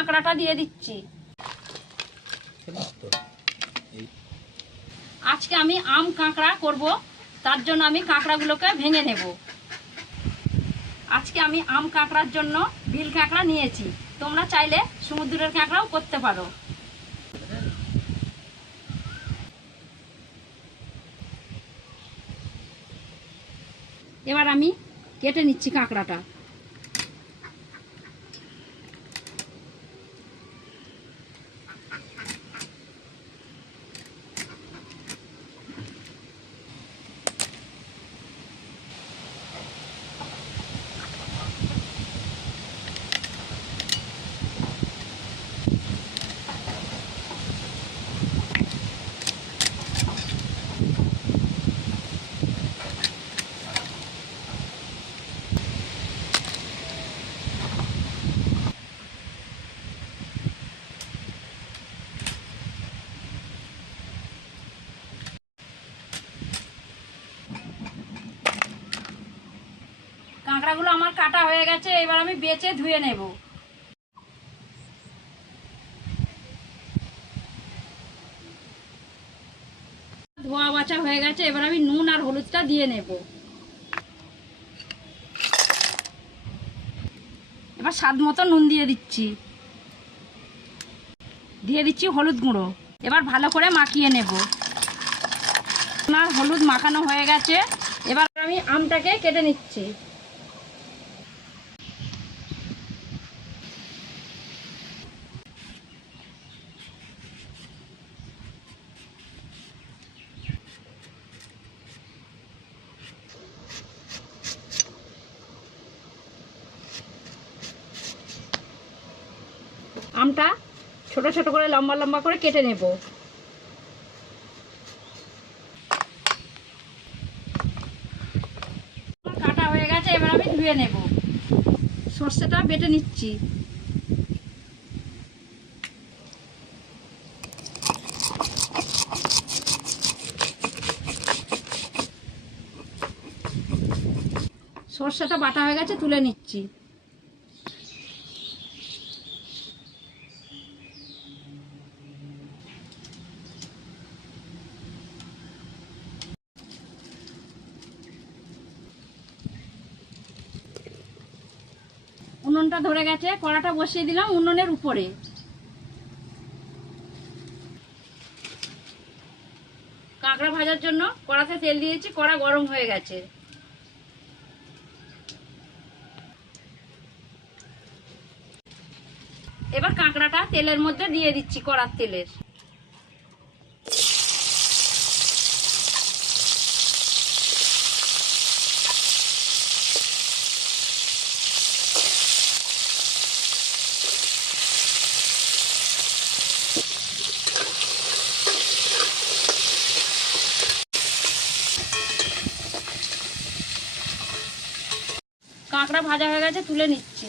কাঁকড়াটা দিয়ে দিচ্ছি। আজকে আমি আম কাঁকড়া করব, তার জন্য আমি কাঁকড়াগুলোকে ভেঙে নেব। আজকে আমি আম কাঁকড়ার জন্য বিল কাঁকড়া নিয়েছি। তোমরা চাইলে সমুদ্রের কাঁকড়াও করতে পারো। এবার আমি কেটে নিচ্ছি কাঁকড়াটা। কাঁকড়াগুলো আমার কাটা হয়ে গেছে, এবার আমি বেচে ধুয়ে নেব। ধোয়া বাছা হয়ে গেছে, এবার আমি নুন আর হলুদটা দিয়ে নেব। এবার স্বাদ মতো নুন দিয়ে দিচ্ছি। দিয়ে দিচ্ছি হলুদ গুঁড়ো। এবার ভালো করে মাখিয়ে নেব। আমার হলুদ মাখানো হয়ে গেছে, এবার আমি আমটাকে কেটে নিচ্ছি। আমটা ছোট ছোট করে লম্বা লম্বা করে কেটে নেব। কাটা হয়ে গেছে এবার আমি ধুয়ে নেব। সর্ষেটা বেটে নিচ্ছি। সর্ষেটা বাটা হয়ে গেছে তুলে নিচ্ছি। উনুনটা ধরে গেছে, কড়াটা বসিয়ে দিলাম উনুনের উপরে। কাঁকড়া ভাজার জন্য কড়াতে তেল দিয়েছি, কড়া গরম হয়ে গেছে। এবার কাঁকড়াটা তেলের মধ্যে দিয়ে দিচ্ছি কড়ার তেলের। কাঁকড়া ভাজা হয়ে গেছে, তুলে নিচ্ছি।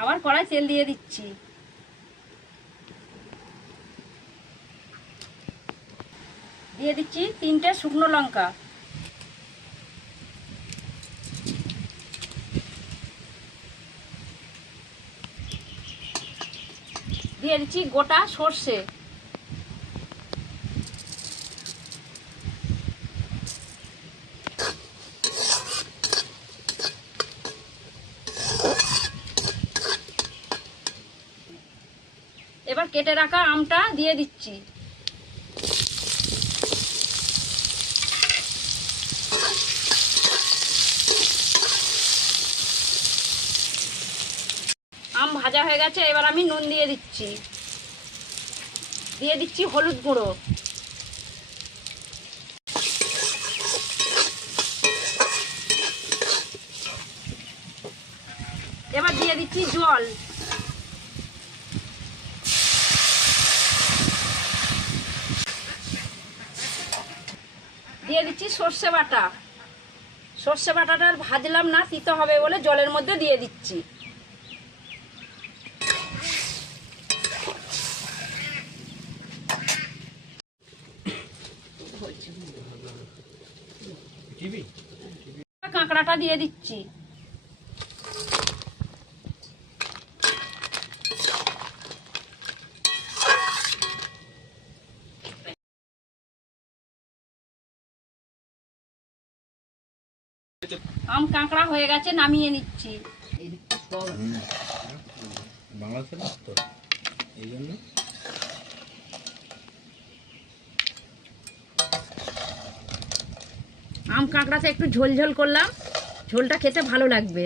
আবার কড়াই তেল দিয়ে দিচ্ছি। দিয়ে দিচ্ছি তিনটে শুকনো লঙ্কা। দিয়ে দিচ্ছি গোটা সর্ষে। এবার কেটে রাখা আমটা দিয়ে দিচ্ছি আম ভাজা হয়ে গেছে, এবার আমি নুন দিয়ে দিচ্ছি। দিয়ে দিচ্ছি হলুদ গুঁড়ো। এবার দিয়ে দিচ্ছি জল। দিয়ে দিচ্ছি সর্ষে বাটা। সর্ষে বাটাটা ভাজলাম না, তিতো হবে বলে জলের মধ্যে দিয়ে দিচ্ছি। কাঁকড়াটা দিয়ে দিচ্ছি। আম কাঁকড়া হয়ে গেছে নামিয়ে নিচ্ছি। না এই জন্য আম কাঁকড়াতে একটু ঝোল ঝোল করলাম। ঝোলটা খেতে ভালো লাগবে।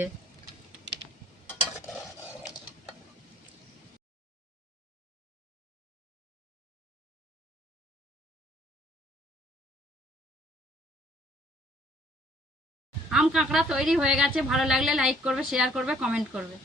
আম কাঁকড়া তৈরি হয়ে গেছে। ভালো লাগলে লাইক করবে শেয়ার করবে কমেন্ট করবে।